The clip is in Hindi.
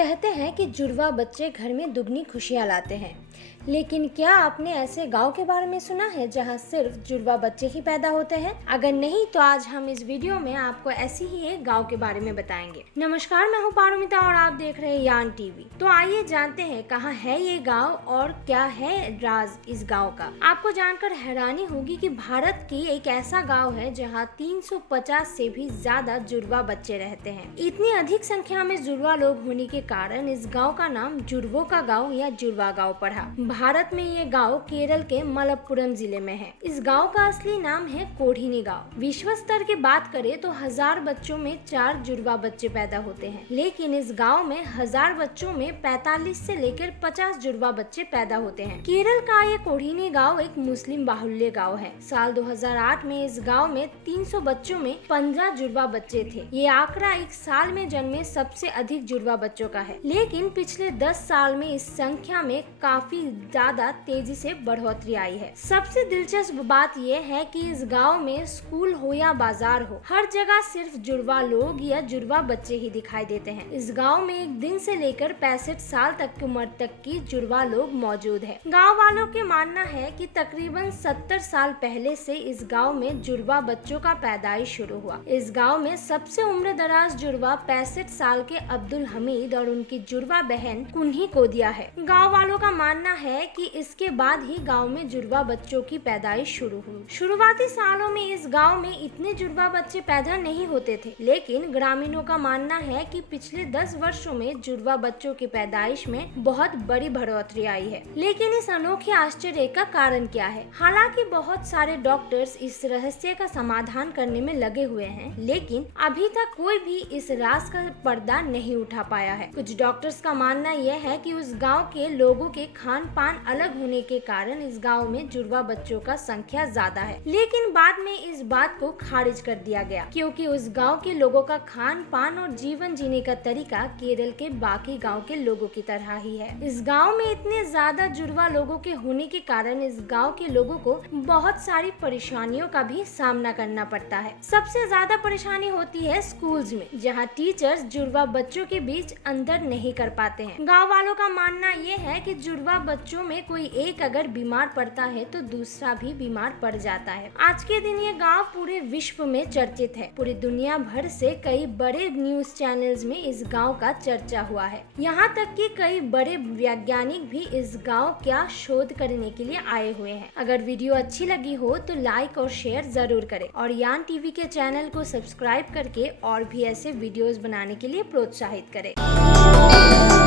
कहते हैं कि जुड़वा बच्चे घर में दुगनी खुशियां लाते हैं, लेकिन क्या आपने ऐसे गांव के बारे में सुना है जहां सिर्फ जुड़वा बच्चे ही पैदा होते हैं? अगर नहीं तो आज हम इस वीडियो में आपको ऐसी ही एक गांव के बारे में बताएंगे। नमस्कार, मैं हूं पारुमिता और आप देख रहे हैं यान टीवी। तो आइए जानते हैं कहां है ये गांव और क्या है राज इस गांव का। आपको जानकर हैरानी होगी कि भारत की एक ऐसा गाँव है जहाँ 350 से भी ज्यादा जुड़वा बच्चे रहते हैं। इतनी अधिक संख्या में जुड़वा लोग होने के कारण इस गाँव का नाम जुड़वों का गाँव या जुड़वा गाँव पड़ा। भारत में ये गांव केरल के मलप्पुरम जिले में है। इस गांव का असली नाम है कोढ़िनी गांव। विश्व स्तर की बात करें तो 1000 बच्चों में 4 जुड़वा बच्चे पैदा होते हैं, लेकिन इस गांव में 1000 बच्चों में 45 से लेकर 50 जुड़वा बच्चे पैदा होते हैं। केरल का ये कोढ़िनी गांव एक मुस्लिम बाहुल्य गांव है। साल 2008 में इस गांव में 300 बच्चों में 15 जुड़वा बच्चे थे। ये आंकड़ा एक साल में जन्मे सबसे अधिक जुड़वा बच्चों का है, लेकिन पिछले 10 साल में इस संख्या में काफी ज्यादा तेजी से बढ़ोतरी आई है। सबसे दिलचस्प बात यह है कि इस गांव में स्कूल हो या बाजार हो, हर जगह सिर्फ जुड़वा लोग या जुड़वा बच्चे ही दिखाई देते हैं। इस गांव में एक दिन से लेकर 65 साल तक की उम्र तक की जुड़वा लोग मौजूद है। गांव वालों के मानना है कि तकरीबन 70 साल पहले से इस गांव में जुड़वा बच्चों का पैदाइश शुरू हुआ। इस गांव में सबसे उम्र दराज जुड़वा 65 साल के अब्दुल हमीद और उनकी जुड़वा बहन कुन्ही को दिया है। गाँव वालों का मानना है कि इसके बाद ही गांव में जुड़वा बच्चों की पैदाइश शुरू हुई। शुरुआती सालों में इस गांव में इतने जुड़वा बच्चे पैदा नहीं होते थे, लेकिन ग्रामीणों का मानना है कि पिछले 10 वर्षों में जुड़वा बच्चों की पैदाइश में बहुत बड़ी बढ़ोतरी आई है। लेकिन इस अनोखे आश्चर्य का कारण क्या है? हालांकि बहुत सारे डॉक्टर्स इस रहस्य का समाधान करने में लगे हुए हैं, लेकिन अभी तक कोई भी इस राज का पर्दा नहीं उठा पाया है। कुछ डॉक्टर्स का मानना यह है कि उस गाँव के लोगों के खान पान अलग होने के कारण इस गांव में जुड़वा बच्चों का संख्या ज्यादा है, लेकिन बाद में इस बात को खारिज कर दिया गया क्योंकि उस गांव के लोगों का खान पान और जीवन जीने का तरीका केरल के बाकी गांव के लोगों की तरह ही है। इस गांव में इतने ज्यादा जुड़वा लोगों के होने के कारण इस गांव के लोगों को बहुत सारी परेशानियों का भी सामना करना पड़ता है। सबसे ज्यादा परेशानी होती है स्कूल्स में, जहाँ टीचर्स जुड़वा बच्चों के बीच अंतर नहीं कर पाते हैं। गाँव वालों का मानना यह है कि जुड़वा बच्चों में कोई एक अगर बीमार पड़ता है तो दूसरा भी बीमार पड़ जाता है। आज के दिन ये गांव पूरे विश्व में चर्चित है। पूरी दुनिया भर से कई बड़े न्यूज चैनल्स में इस गांव का चर्चा हुआ है। यहाँ तक कि कई बड़े वैज्ञानिक भी इस गांव का शोध करने के लिए आए हुए हैं। अगर वीडियो अच्छी लगी हो तो लाइक और शेयर जरूर करें और यान टीवी के चैनल को सब्सक्राइब करके और भी ऐसे वीडियोस बनाने के लिए प्रोत्साहित करें।